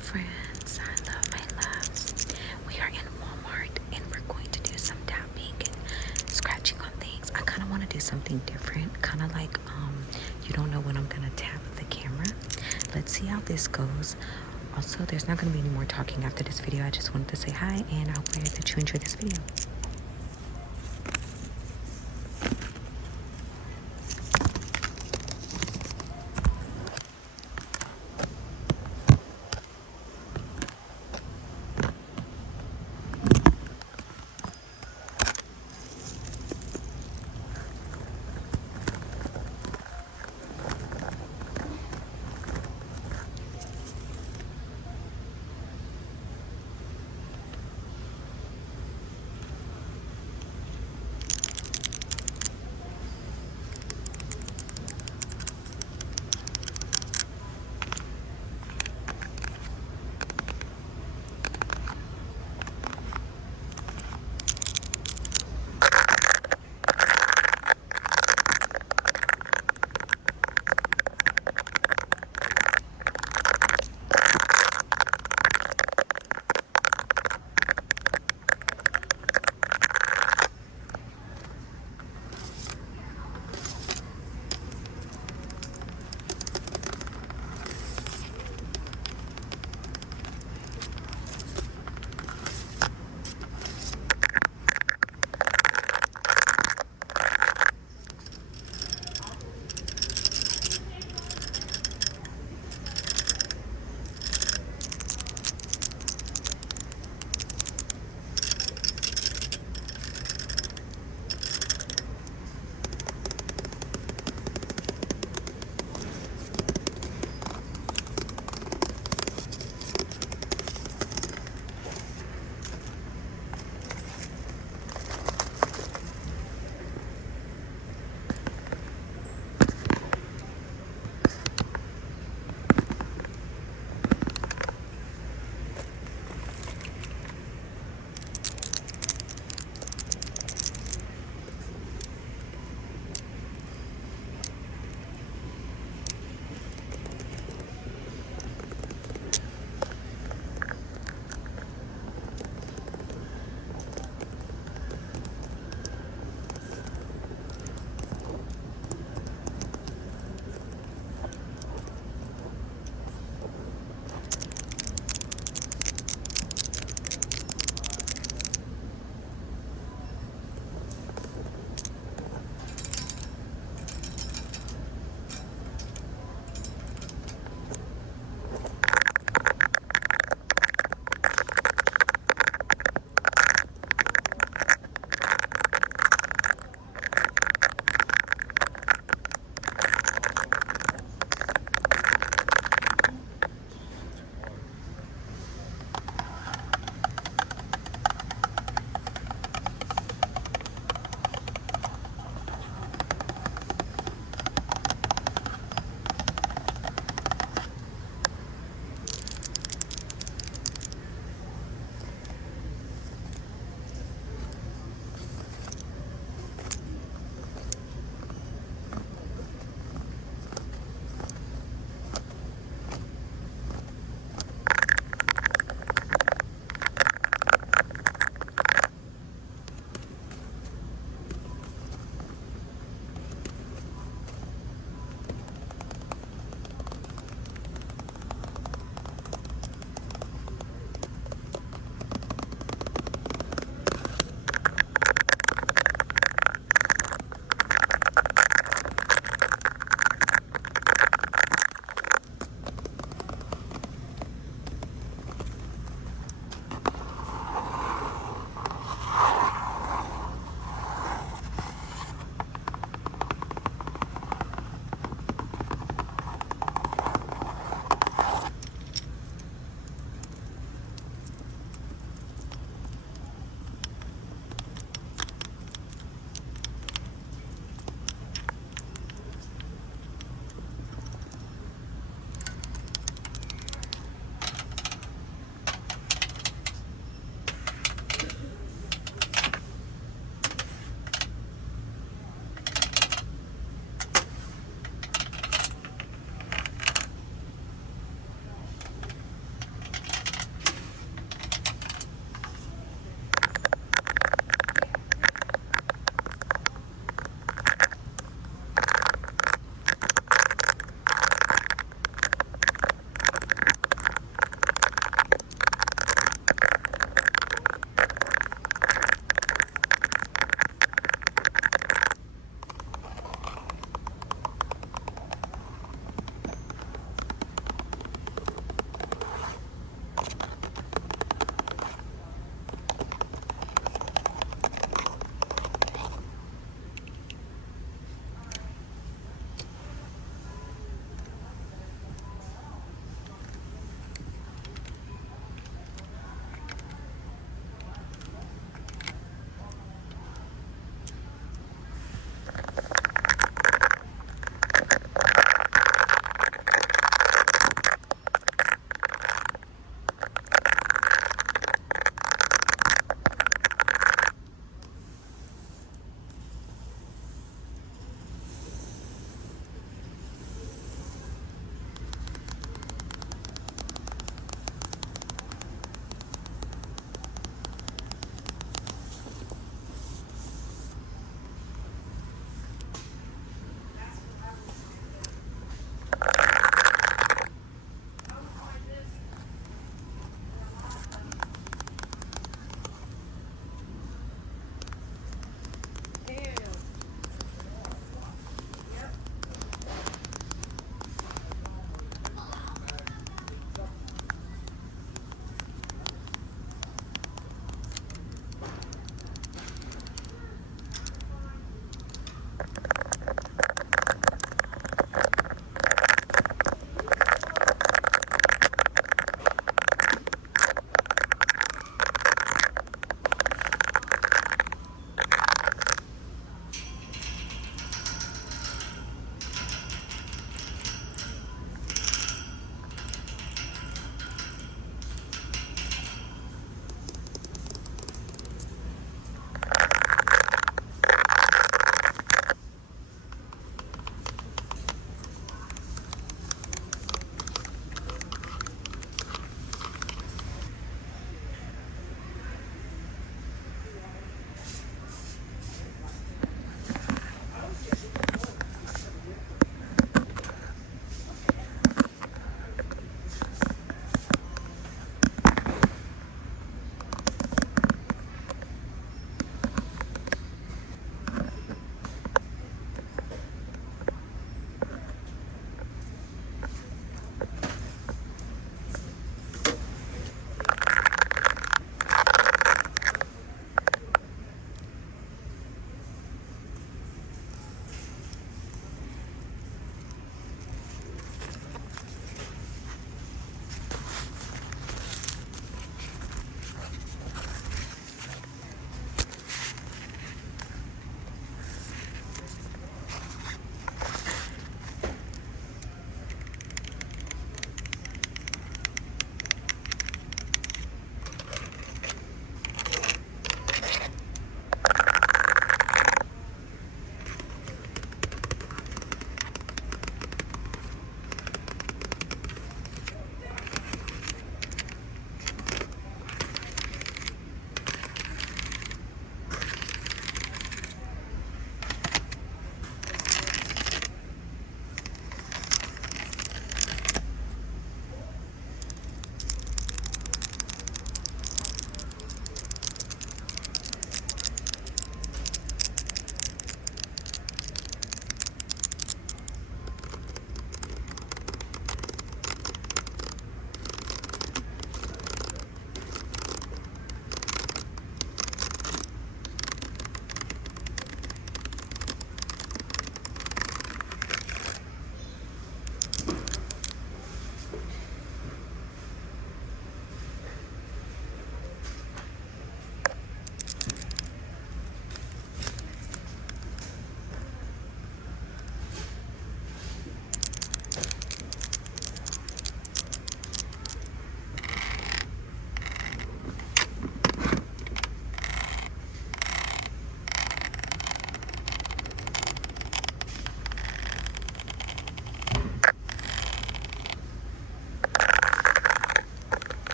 friends, I love my loves. We are in Walmart and we're going to do some tapping and scratching on things. I kind of want to do something different, kind of like you don't know when I'm gonna tap the camera. Let's see how this goes. Also, there's not going to be any more talking after this video. I just wanted to say hi, and I hope that you enjoy this video.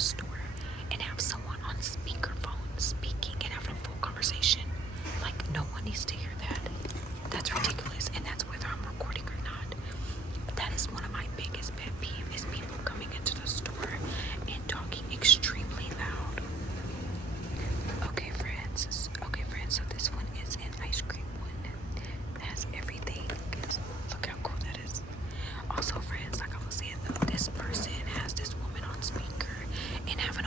a store and have someone on speakerphone speaking and having a full conversation. Like, no one needs to hear that. That's ridiculous, and that's whether I'm recording or not. But that is one of my biggest pet peeves, is people coming into the store and talking extremely loud. Okay, friends. So this one is an ice cream one. It has everything. Look how cool that is. Also, friends, like I was saying though, this person has this woman on speaker and have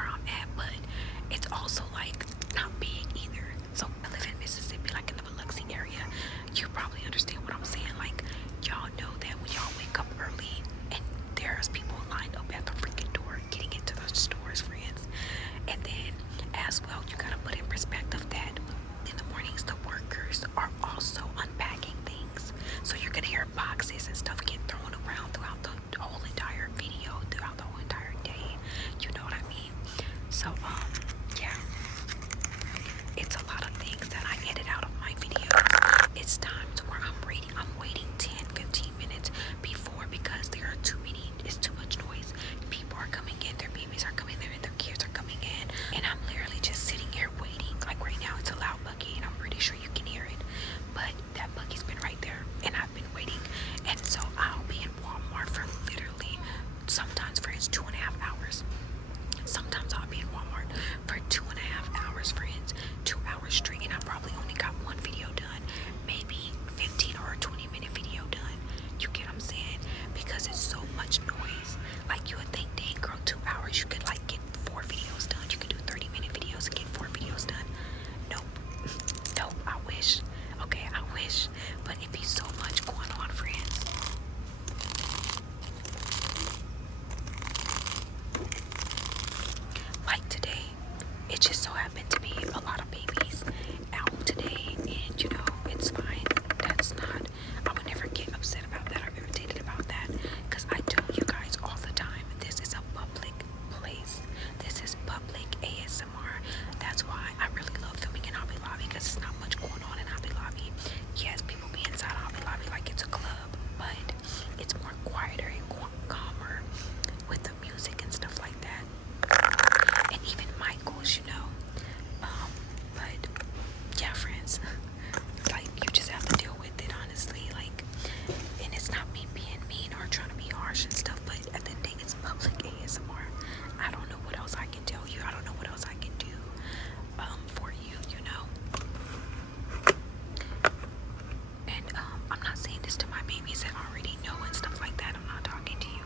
where I'm at, but it's also like not big either. So I live in Mississippi, like in the Biloxi area. You probably understand what I'm saying. Like, y'all know that when y'all wake up early and there's people lined up at the freaking door getting into the stores, friends. And then as well, you gotta put in perspective that in the mornings the workers are also unpacking things. So you're gonna hear boxes and stuff get thrown around throughout the whole entire video, throughout the whole entire day. You know what I mean? So yeah. It's a lot of things that I edit out of my videos. It's times where I'm waiting 10-15 minutes before because there are too many, it's too much noise. People are coming in, their babies are coming in, their kids are coming in, and I'm literally just sitting here waiting. Like right now it's a loud buggy and I'm pretty sure you can hear it, but that buggy's been right there and I've been waiting. And so I'll be in Walmart for literally sometimes for 2.5 hours. Sometimes I'll be in Walmart for 2.5 hours, friends. 2 hours straight, and I probably only got one video done, maybe 15 or 20-minute video done. You get what I'm saying? Because it's so much noise. Like you would think, dang girl, 2 hours you could like get 4 videos done. You could do 30-minute videos and get 4 videos done. Nope. Nope, I wish. Okay, I wish. But it'd be so much going on, friends. Like today, it just so happened to be a lot of babies out today, and you know, it's fine. That's not, I would never get upset about that or irritated about that, because I tell you guys all the time, this is a public place. This is public ASMR. That's why I really love filming in Hobby Lobby, because it's not much going on in Hobby Lobby. Yes, people be inside Hobby Lobby like it's a club, but it's more quieter and calmer with the music and stuff like that. And even Michael's, you know. But yeah, friends, like you just have to deal with it, honestly. Like, and it's not me being mean or trying to be harsh and stuff, but at the end of the day, it's public ASMR. I don't know what else I can tell you. I don't know what else I can do for you, you know. And I'm not saying this to my babies that already know and stuff like that. I'm not talking to you.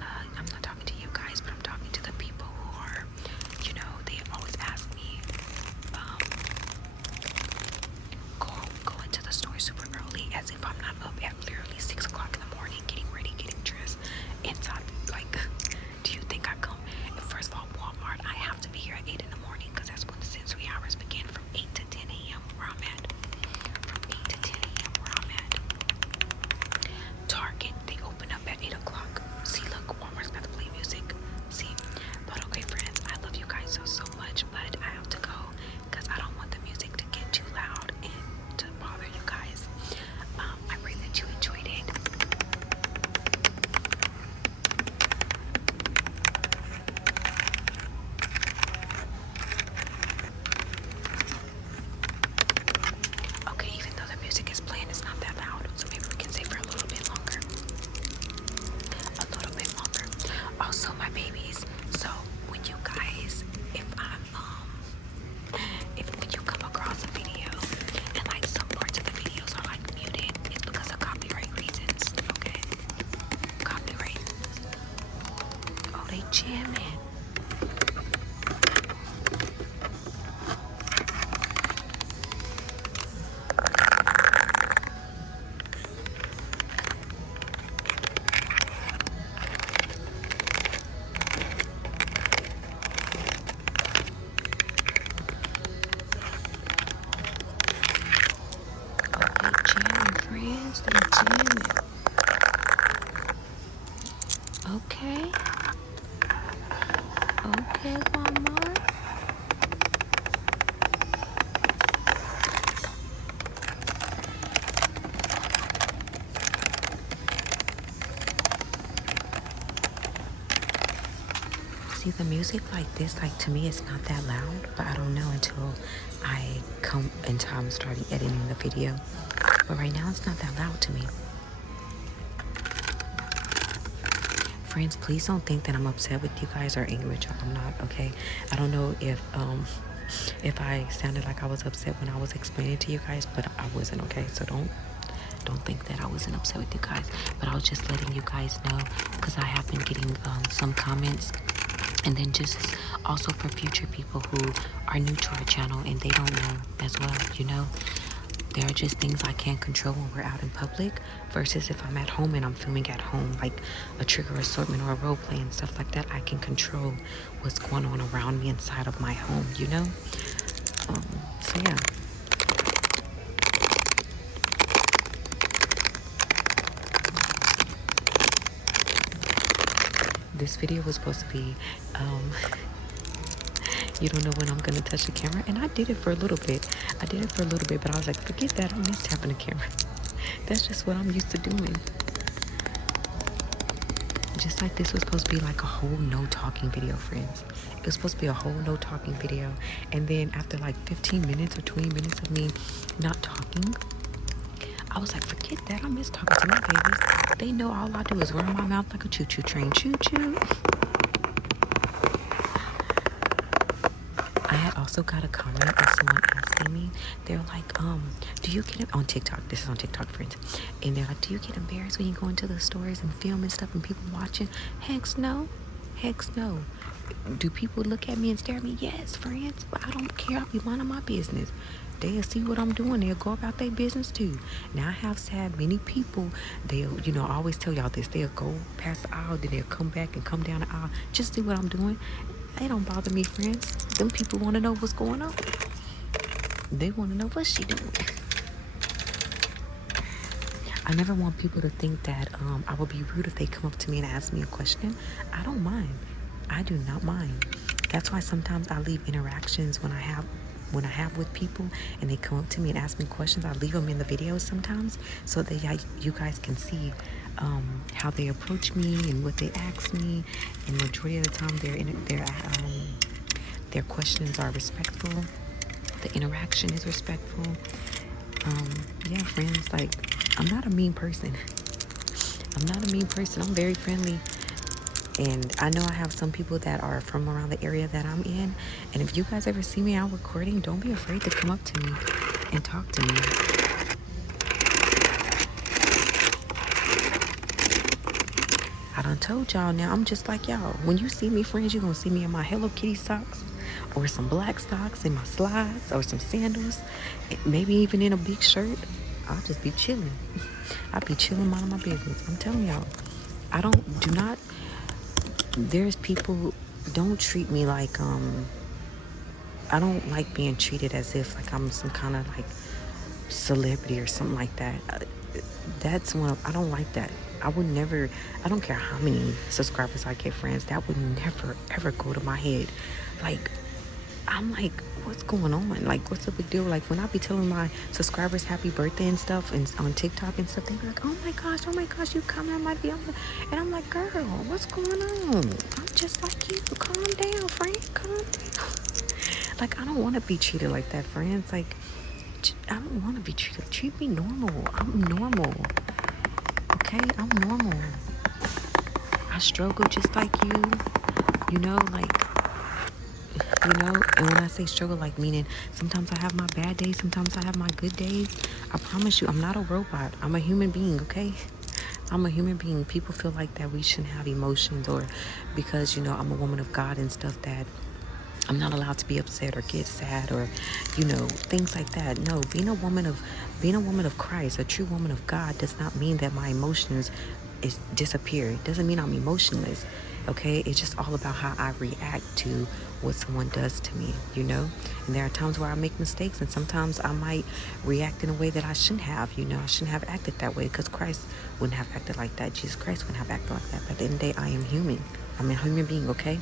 I'm not talking to you guys, but I'm talking to the people who are, you know, they always ask me, go into the store super early, as if I'm not up at literally 6 o'clock in the morning, getting ready, getting dressed, inside. Like, do you think I come? First of all, Walmart, I have to be here at 8 in the morning, because that's when the sensory hours begin, from 8 to 10 a.m. where I'm at. From 8 to 10 a.m. where I'm at. Target, they open up at 8 o'clock. See, look, Walmart's about to play music. See, but okay, friends, I love you guys so much, but I have to go because I don't want the music to get too loud and to bother you guys. I pray that you enjoyed it. Okay, even though the music is playing, it's not that loud, so maybe we can stay for a little bit longer. A little bit longer. Also, my babies, so when you guys, if when you come across a video and like some parts of the videos are like muted, it's because of copyright reasons, okay? Copyright. Oh, they jamming. Friends, they jamming. Okay. Okay, Walmart. See, the music like this, like to me, it's not that loud, but I don't know until I come until I'm starting editing the video. But right now, it's not that loud to me. Friends, please don't think that I'm upset with you guys or angry with y'all. I'm not, okay? I don't know if I sounded like I was upset when I was explaining to you guys, but I wasn't, okay? So don't think that I wasn't upset with you guys. But I was just letting you guys know, because I have been getting some comments And then just also for future people who are new to our channel and they don't know as well, you know, there are just things I can't control when we're out in public versus if I'm at home and I'm filming at home, like a trigger assortment or a role play and stuff like that. I can control what's going on around me inside of my home, you know? So yeah. This video was supposed to be, you don't know when I'm gonna touch the camera, and I did it for a little bit. But I was like, forget that, I miss tapping the camera. That's just what I'm used to doing. Just like this was supposed to be like a whole no talking video, friends. It was supposed to be a whole no talking video, and then after like 15 minutes or 20 minutes of me not talking, I was like, forget that, I miss talking to my babies. They know all I do is run my mouth like a choo-choo train. Choo-choo. I had also got a comment of someone asking me, they're like, do you get it on TikTok? This is on TikTok, friends. And they're like, do you get embarrassed when you go into the stores and film and stuff and people watching? Heck no. Do people look at me and stare at me? Yes, friends. But I don't care. I'll be minding my business. They'll see what I'm doing. They'll go about their business too. Now, I have had many people, they'll, you know, I always tell y'all this, they'll go past the aisle, then they'll come back and come down the aisle, just see what I'm doing. They don't bother me, friends. Them people want to know what's going on. They want to know what she doing. I never want people to think that I would be rude if they come up to me and ask me a question. I don't mind. I do not mind. That's why sometimes I leave interactions when I have with people and they come up to me and ask me questions. I leave them in the videos sometimes so that you guys can see how they approach me and what they ask me. And majority of the time their questions are respectful. The interaction is respectful. Yeah, friends, like, I'm not a mean person. I'm very friendly. And I know I have some people that are from around the area that I'm in. And if you guys ever see me out recording, don't be afraid to come up to me and talk to me. I done told y'all now, I'm just like y'all. When you see me, friends, you're going to see me in my Hello Kitty socks or some black socks and my slides or some sandals, maybe even in a big shirt. I'll just be chilling. I'll be chilling, minding my business. I'm telling y'all, there's people, don't treat me like, I don't like being treated as if like I'm some kind of like celebrity or something like that. I don't like that. I would never, I don't care how many subscribers I get, friends, that would never ever go to my head. Like, I'm like, what's going on? Like, what's the big deal? Like, when I be telling my subscribers happy birthday and stuff and on TikTok and stuff, they be like, oh my gosh, you coming on my video. And I'm like, girl, what's going on? I'm just like you. Calm down, friend. Calm down. Like, I don't want to be treated like that, friends. Like, I don't want to be treated. Treat me normal. I'm normal. Okay? I'm normal. I struggle just like you. You know, like, and when I say struggle, like, meaning sometimes I have my bad days, sometimes I have my good days. I promise you, I'm not a robot. I'm a human being, okay? I'm a human being. People feel like that we shouldn't have emotions, or because, I'm a woman of God and stuff, that I'm not allowed to be upset or get sad or, things like that. No, being a woman of Christ, a true woman of God, does not mean that my emotions disappear. It doesn't mean I'm emotionless. Okay, it's just all about how I react to what someone does to me, And there are times where I make mistakes, and sometimes I might react in a way that I shouldn't have, I shouldn't have acted that way, because Christ wouldn't have acted like that. Jesus Christ wouldn't have acted like that. But at the end of the day, I am human. I'm a human being, okay?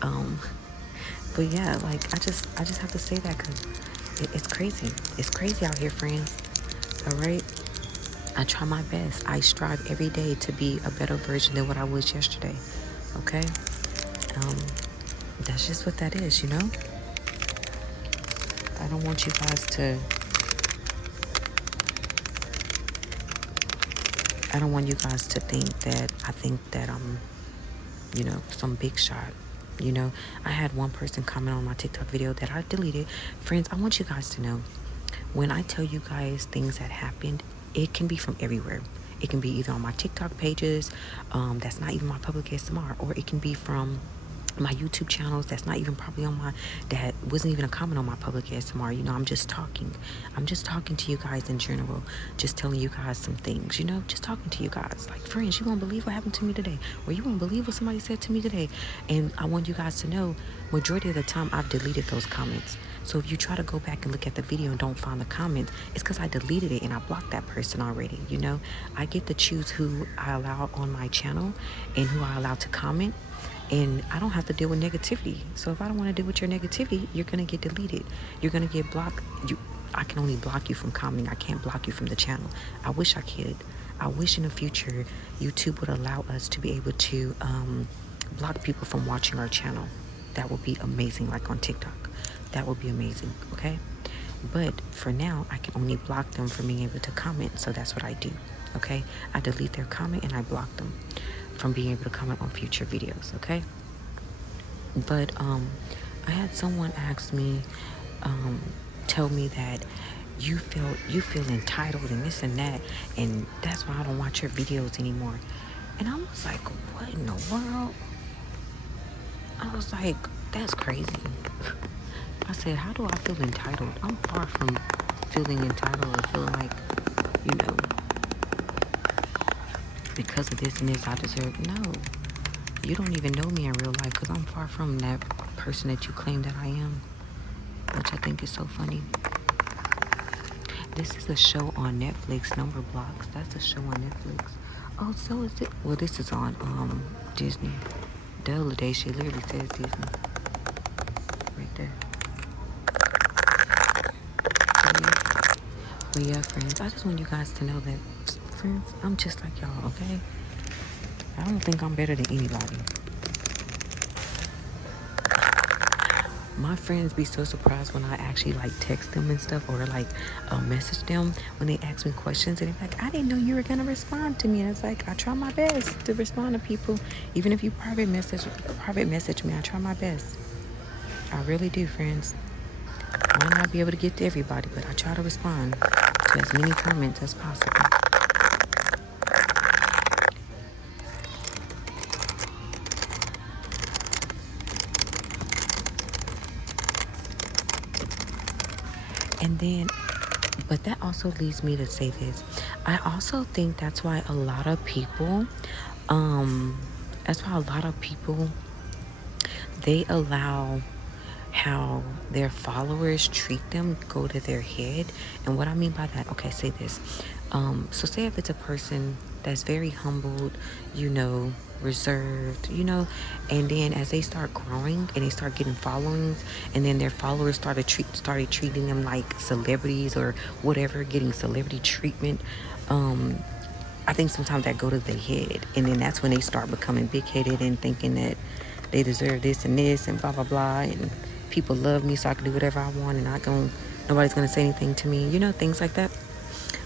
But yeah, like, I just have to say that, because it's crazy. It's crazy out here, friends. All right? I try my best. I strive every day to be a better version than what I was yesterday. Okay? That's just what that is, I don't want you guys to... I don't want you guys to think that I think that I'm, some big shot. I had one person comment on my TikTok video that I deleted. Friends, I want you guys to know, when I tell you guys things that happened, it can be from everywhere. It can be either on my TikTok pages, that's not even my public ASMR, or it can be from my YouTube channels that's not even probably on my, that wasn't even a comment on my public ASMR. You know, I'm just talking to you guys in general, just telling you guys some things, you know, just talking to you guys like friends. You won't believe what happened to me today, or you won't believe what somebody said to me today. And I want you guys to know, majority of the time I've deleted those comments. So if you try to go back and look at the video and don't find the comments, it's because I deleted it and I blocked that person already. You know, I get to choose who I allow on my channel and who I allow to comment, and I don't have to deal with negativity. So if I don't want to deal with your negativity, you're going to get deleted. You're going to get blocked. I can only block you from commenting. I can't block you from the channel. I wish I could. I wish in the future YouTube would allow us to be able to block people from watching our channel. That would be amazing, like on TikTok. That would be amazing, okay? But for now, I can only block them from being able to comment. So that's what I do, okay? I delete their comment and I block them from being able to comment on future videos, okay? But I had someone ask me, tell me that you feel entitled and this and that, and that's why I don't watch your videos anymore. And I was like, what in the world? I was like, that's crazy. I said, how do I feel entitled? I'm far from feeling entitled or feeling like, you know, because of this and this I deserve. No, you don't even know me in real life, because I'm far from that person that you claim that I am, which I think is so funny. This is a show on Netflix, Number Blocks. That's a show on Netflix. Oh, so is it? Well, this is on Disney. Ladashia literally says Disney right there. But yeah, friends, I just want you guys to know that, friends, I'm just like y'all, okay? I don't think I'm better than anybody. My friends be so surprised when I actually like text them and stuff, or like message them when they ask me questions, and they're like, I didn't know you were gonna respond to me. And it's like, I try my best to respond to people. Even if you private message me, I try my best. I really do, friends. I might not be able to get to everybody, but I try to respond to as many comments as possible. And then, but that also leads me to say this. I also think that's why a lot of people, they allow how their followers treat them go to their head. And what I mean by that, okay, say this. So say if it's a person that's very humbled, you know, reserved, you know, and then as they start growing and they start getting followings, and then their followers started treating them like celebrities or whatever, getting celebrity treatment, I think sometimes that go to their head, and then that's when they start becoming big-headed and thinking that they deserve this and this and blah blah blah, and people love me so I can do whatever I want, and nobody's gonna say anything to me, you know, things like that.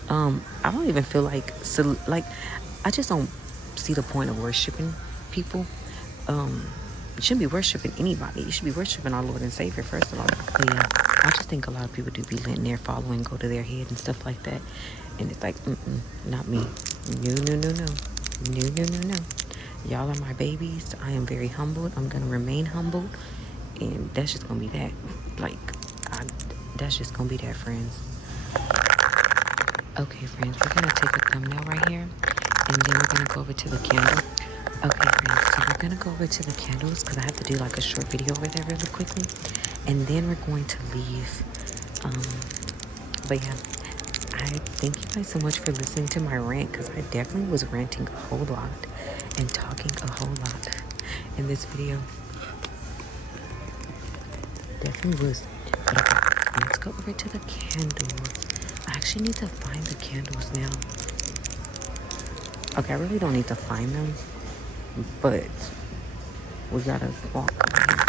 I don't even feel like I just don't see the point of worshiping people. You shouldn't be worshiping anybody. You should be worshiping our Lord and Savior first of all. But yeah, I just think a lot of people do be letting their following go to their head and stuff like that, and it's like, not me. No. Y'all are my babies. I am very humbled. I'm gonna remain humbled, and that's just gonna be that. That's just gonna be that, friends. Okay, friends, we're gonna take a thumbnail right here, and then we're gonna go over to the candle. Okay, friends, so we're gonna go over to the candles because I have to do like a short video over there really quickly, and then we're going to leave. But yeah, I thank you guys so much for listening to my rant, because I definitely was ranting a whole lot and talking a whole lot in this video. Definitely was. But okay, let's go over to the candles. I actually need to find the candles now. Okay, I really don't need to find them, but we gotta walk over here.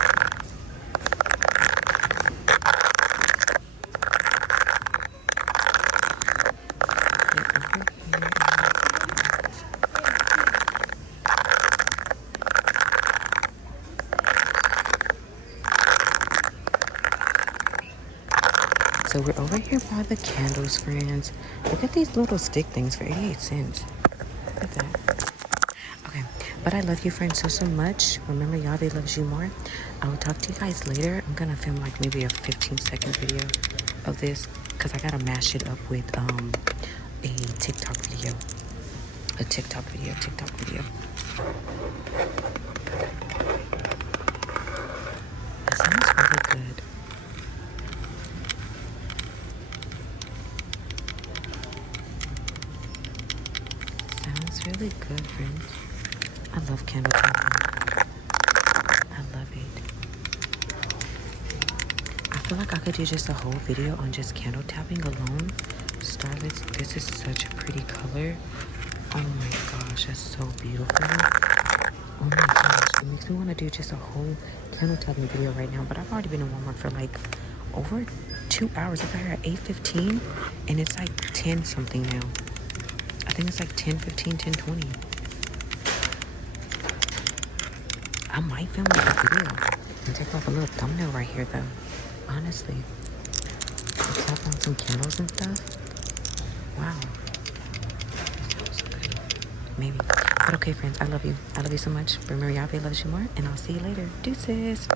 So we're over here by the candles, friends. Look at these little stick things for 88 cents. Look at that. Okay, But I love you, friends, so much. Remember, Yahweh loves you more. I will talk to you guys later. I'm gonna film like maybe a 15-second video of this because I gotta mash it up with a TikTok video. TikTok video. That sounds really good. Sounds really good, friends. I love candle tapping. I love it. I feel like I could do just a whole video on just candle tapping alone. Starlets, this is such a pretty color. Oh my gosh, that's so beautiful. Oh my gosh, it makes me want to do just a whole candle tapping video right now. But I've already been in Walmart for like over 2 hours. I got here at 8:15 and it's like 10 something now. I think it's like 10:15, 10:20. I might film like a video and take like a little thumbnail right here though. Honestly. Tap on some candles and stuff. Wow. Maybe. But okay, friends, I love you. I love you so much. Remember, Yahweh loves you more, and I'll see you later. Deuces.